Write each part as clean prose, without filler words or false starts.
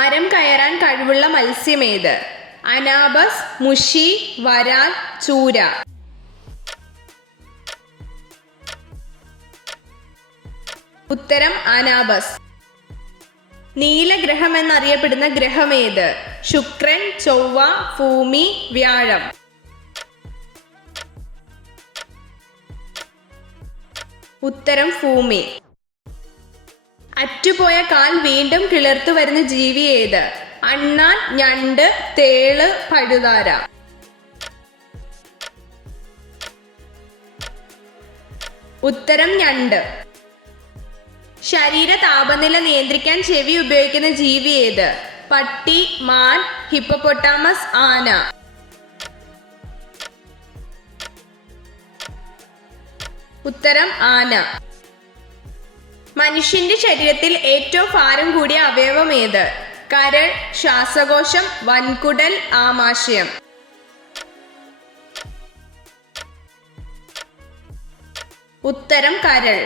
മരം കയറാൻ കഴിവുള്ള മത്സ്യമേത്? അനാബസ്, മുഷി, വരാൽ, ചൂര. ഉത്തരം അനാബസ്. നീലഗ്രഹം എന്നറിയപ്പെടുന്ന ഗ്രഹമേത്? ശുക്രൻ, ചൊവ്വ, ഭൂമി, വ്യാഴം. ഉത്തരം ഭൂമി. അറ്റുപോയ കാൽ വീണ്ടും കിളിർത്തു വരുന്ന ജീവി ഏത്? അണ്ണാൻ, ഞണ്ട്, തേള്, പഴുതാര. ഉത്തരം ഞണ്ട്. ശരീര താപനില നിയന്ത്രിക്കാൻ ചെവി ഉപയോഗിക്കുന്ന ജീവി ഏത്? പട്ടി, മാൻ, ഹിപ്പോപ്പൊട്ടാമസ്, ആന. ഉത്തരം ആന. മനുഷ്യന്റെ ശരീരത്തിൽ ഏറ്റവും ഭാരം കൂടിയ അവയവം ഏത്? കരൾ, ശ്വാസകോശം, വൻകുടൽ, ആമാശയം. ഉത്തരം കരൾ.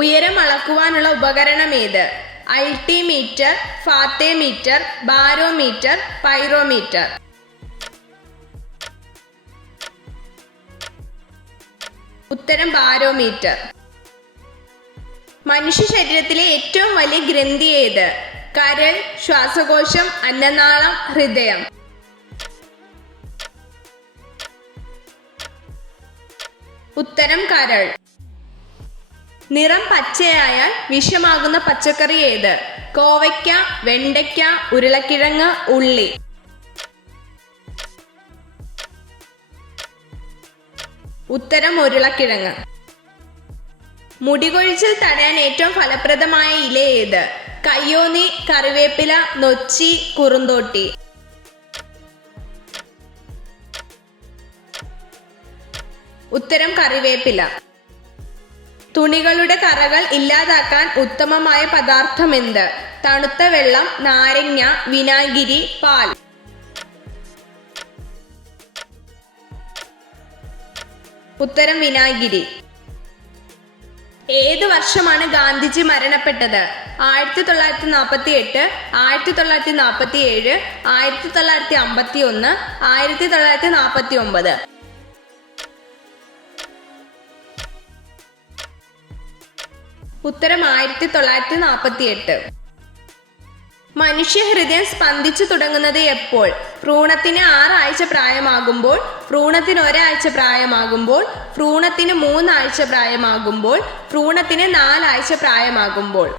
ഉയരം അളക്കുവാനുള്ള ഉപകരണം ഏത്? Altimeter, fathometer, barometer, pyrometer. ഉത്തരം ബാരോമീറ്റർ. മനുഷ്യ ശരീരത്തിലെ ഏറ്റവും വലിയ ഗ്രന്ഥി ഏത്? കരൾ, ശ്വാസകോശം, അന്നനാളം, ഹൃദയം. ഉത്തരം കരൾ. നിറം പച്ചയായാൽ വിഷമാകുന്ന പച്ചക്കറി ഏത്? കോവയ്ക്ക, വെണ്ടയ്ക്ക, ഉരുളക്കിഴങ്ങ്, ഉള്ളി. ഉത്തരം ഉരുളക്കിഴങ്ങ്. മുടികൊഴിച്ചിൽ തടയാൻ ഏറ്റവും ഫലപ്രദമായ ഇല ഏത്? കയ്യോന്നി, കറിവേപ്പില, നൊച്ചി, കുറുന്തോട്ടി. ഉത്തരം കറിവേപ്പില. തുണികളുടെ കറകൾ ഇല്ലാതാക്കാൻ ഉത്തമമായ പദാർത്ഥം എന്ത്? തണുത്ത വെള്ളം, നാരങ്ങ, വിനാഗിരി, പാൽ. ഉത്തരം വിനാഗിരി. ഏത് വർഷമാണ് ഗാന്ധിജി മരണപ്പെട്ടത്? 1948, 1947, 1951, 1949. ഉത്തരം 1948. മനുഷ്യഹൃദയം സ്പന്ദിച്ചു തുടങ്ങുന്നത് എപ്പോൾ? ഭ്രൂണത്തിന് 6 ആഴ്ച പ്രായമാകുമ്പോൾ, ഭ്രൂണത്തിന് 1 ആഴ്ച പ്രായമാകുമ്പോൾ, ഭ്രൂണത്തിന് 3 ആഴ്ച പ്രായമാകുമ്പോൾ, ഭ്രൂണത്തിന് 4 ആഴ്ച പ്രായമാകുമ്പോൾ.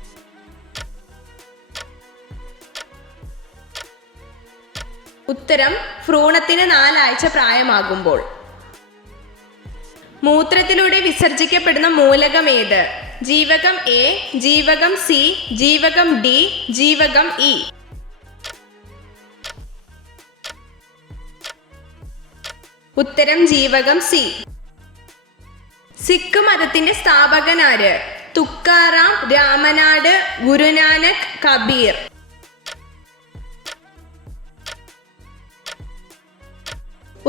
ഉത്തരം ഭ്രൂണത്തിന് 4 ആഴ്ച പ്രായമാകുമ്പോൾ. മൂത്രത്തിലൂടെ വിസർജിക്കപ്പെടുന്ന മൂലകം ഏത്? ജീവകം എ, ജീവകം സി, ജീവകം ഡി, ജീവകം ഇ. ഉത്തരം ജീവകം സി. സിഖ് മതത്തിന്റെ സ്ഥാപകനാര്? തുക്കാറാം, രാമനാട്, ഗുരുനാനക്, കബീർ.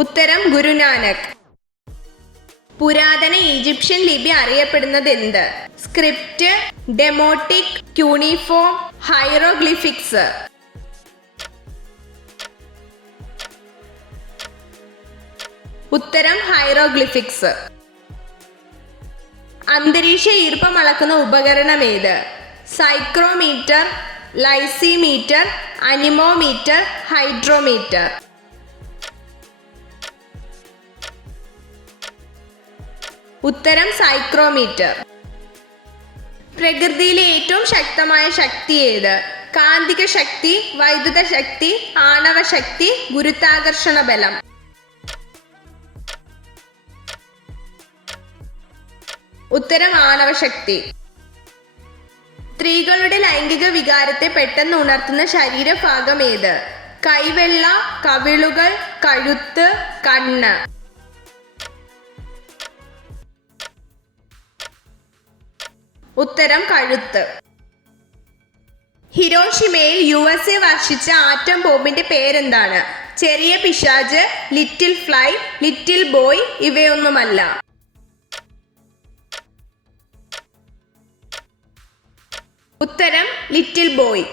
ഉത്തരം ഗുരുനാനക്. പുരാതന ഈജിപ്ഷ്യൻ ലിപി അറിയപ്പെടുന്നത് എന്ത്? Script, demotic, cuneiform, hieroglyphics. ഉത്തരം ഹൈറോഗ്ലിഫിക്സ്. അന്തരീക്ഷ ഈർപ്പം അളക്കുന്ന ഉപകരണം ഏത്? Psychrometer, lysimeter, anemometer, hydrometer. ഉത്തരം സൈക്രോമീറ്റർ. പ്രകൃതിയിലെ ഏറ്റവും ശക്തമായ ശക്തി ഏത്? കാന്തിക ശക്തി, വൈദ്യുത ശക്തി, ആണവ ശക്തി, ഗുരുത്വാകർഷണ ബലം. ഉത്തരം ആണവശക്തി. സ്ത്രീകളുടെ ലൈംഗിക വികാരത്തെ പെട്ടെന്ന് ഉണർത്തുന്ന ശരീരഭാഗം ഏത്? കൈവെള്ള, കവിളുകൾ, കഴുത്ത്, കണ്ണ്. ഉത്തരം കഴുത്ത്. ഹിരോഷിമയിൽ USA വർഷിച്ച ആറ്റം ബോംബിന്റെ പേരെന്താണ്? ചെറിയ പിശാച്, ലിറ്റിൽ ഫ്ലൈ, ലിറ്റിൽ ബോയ്, ഇവയൊന്നുമല്ല. ഉത്തരം ലിറ്റിൽ ബോയ്.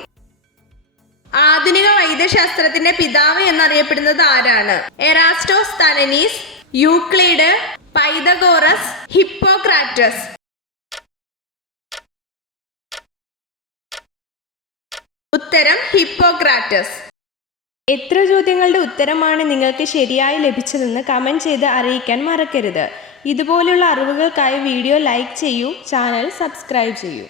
വൈദ്യശാസ്ത്രത്തിന്റെ പിതാവ് എന്നറിയപ്പെടുന്നത് ആരാണ്? എറാസ്റ്റോസ്തനീസ്, യൂക്ലിഡ്, പൈതഗോറസ്, ഹിപ്പോക്രാറ്റസ്. ഉത്തരം ഹിപ്പോക്രാറ്റസ്. എത്ര ചോദ്യങ്ങളുടെ ഉത്തരമാണ് നിങ്ങൾക്ക് ശരിയായി ലഭിച്ചതെന്ന് കമൻറ്റ് ചെയ്ത് അറിയിക്കാൻ മറക്കരുത്. ഇതുപോലുള്ള അറിവുകൾക്കായി വീഡിയോ ലൈക്ക് ചെയ്യൂ, ചാനൽ സബ്സ്ക്രൈബ് ചെയ്യൂ.